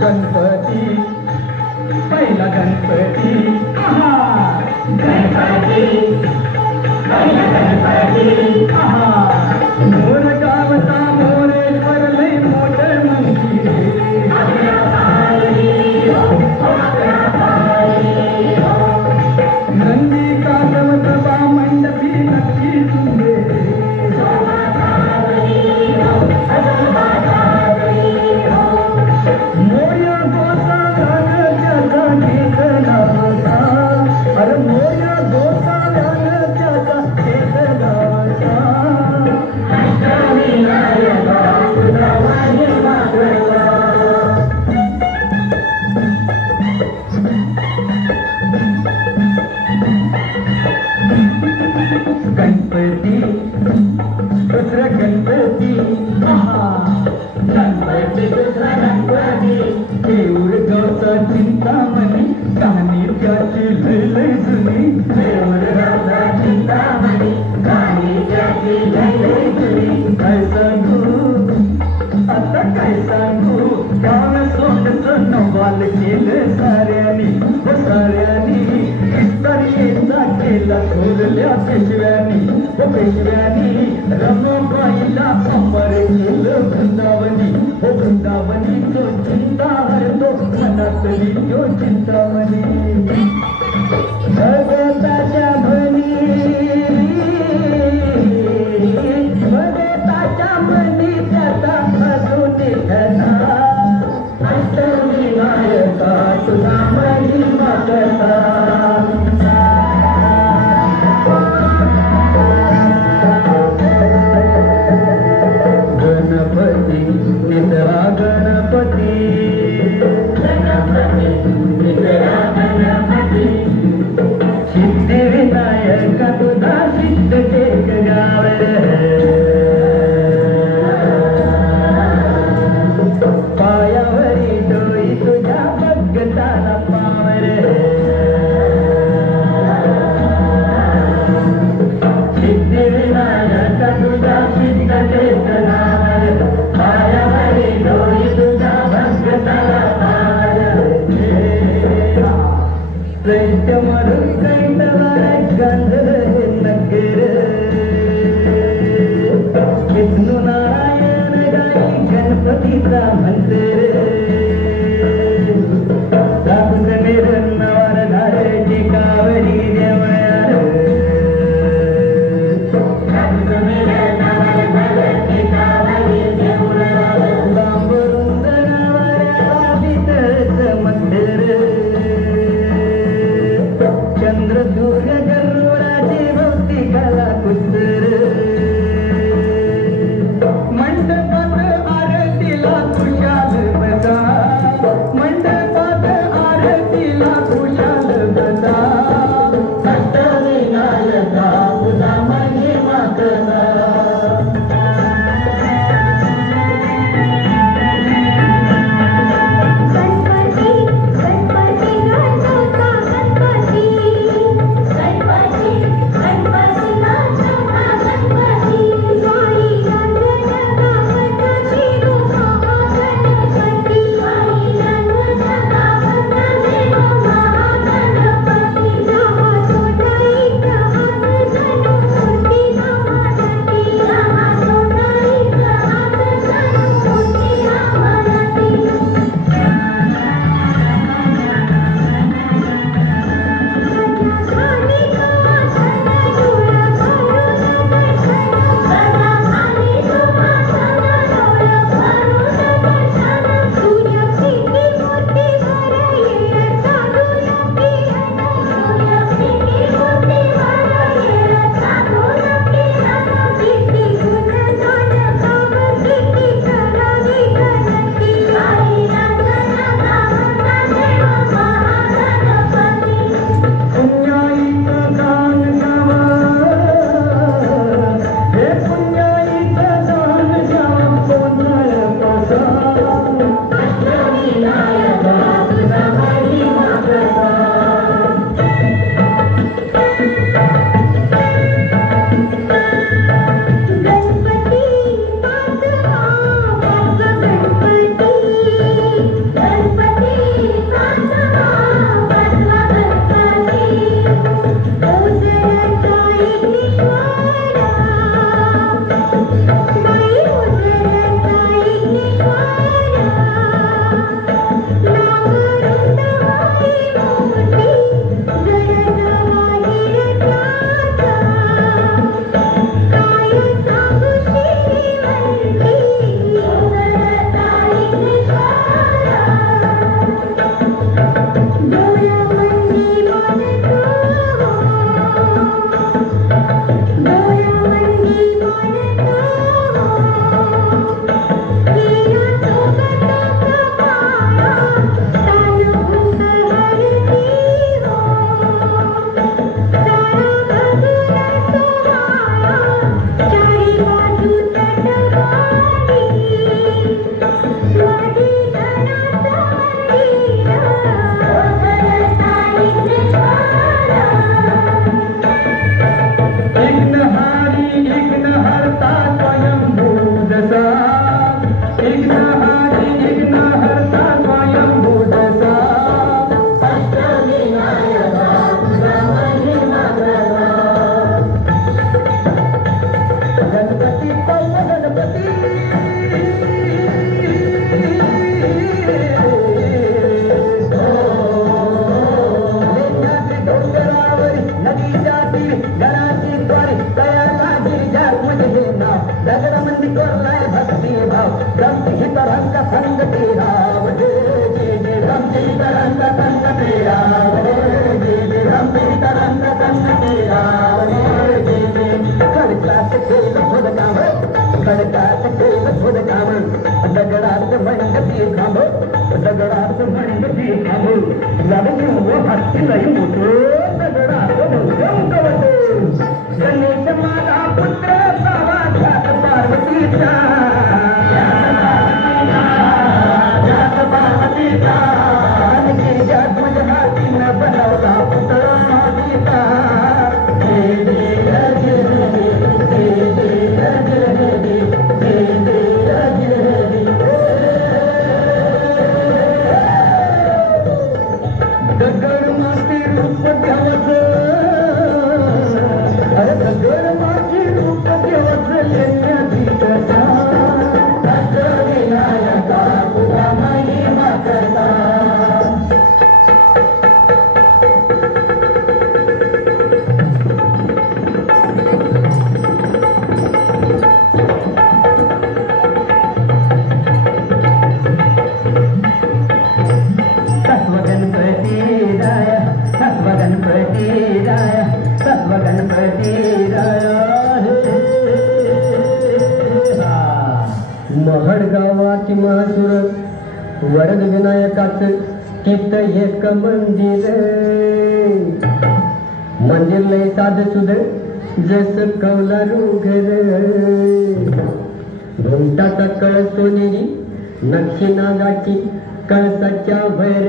गणपती पहिला गणपती गणपती पहिला गणपती मोर गावचा मोरेश्वर लय मोठे मंदिर नंदी कासव सभा मंडपी नक्की तुंबे मोया गोसाव्यानं त्याचा घेतला होता अरे मोया गोसाव्यानं त्याचा घेतला होता गणपती दुसरा गणपती गणपती दुसरा गणपती देऊळ गावचा चिंतामणी कहाणी त्याची लय लय जुनी देऊळ गावचा चिंतामणी कहाणी त्याची लय लय जुनी काय सांगू आता काय सांगू गाव सोडचं नवाल केलं साऱ्यानी साऱ्याचा केला खोलल्या पेशव्यानी रमाबाईला अमर केलं वृंदावनी तो चिंता हरतो मनातली तो चिंतामणी भगताच्या मनी त्याचा अजून घना अष्टविनायका तुझा महिमा कसा गणपती निसरा गणपती सिद्धिविनायका तुझा सिद्ध टेक गावर पायावरी डोई तुझ्या भगताला पावर सिद्धिविनायका तुझा सिद्ध टेक गावर पायावरी डोई तुझ्या भगताला पावर दैत्य मरून कैतवार गंधर्व नगर विष्णू नारायण गाई गणपतीचा मंदिर साधू निर्णवार धारेची कावरी देवळार मंदिर चंद्रदूर गरुडाची भक्ती कला कुस्तर मंडपात आरतीला तुषार रंग संगती रावणे रंग संगती रावणे रंग संगती रावणे खडकात खेळ फुलकाम खडकात खेळ फुलकाम दगडात मंडपी खांब दगडात मंडपी खांब लागून हत्ती नाही मोठो दगडात गणेश माझा पुत्र सावाध्यात पार्वतीचा पार्वतीचा गिरिजा ध्वजहाती न बनवला पुतळा मातीचा दगड माती रूप घ्यावच अरे दगड माती रूप घ्यावच लेण्याधीचा विनायका तुला महिमा करता महड गावाची महासुर वरद विनायकाच तिथ एक मंदिर लय साध सुध जस कौलारू घर घुमटाचा कळ सोनेरी नक्षी नागाची कळसाच्या भैर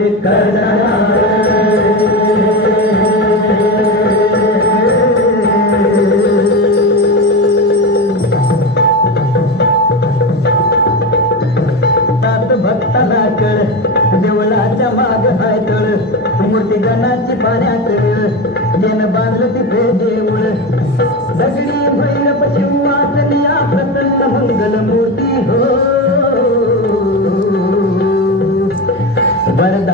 भक्ताला कळ देवळाच्या माग हाय तळ मूर्ती गणाची पाण्यात जन बांधलं तिथे देऊळ दगडी भैरव शिवासनी प्रसन्न मंगल मूर्ती हो वरदा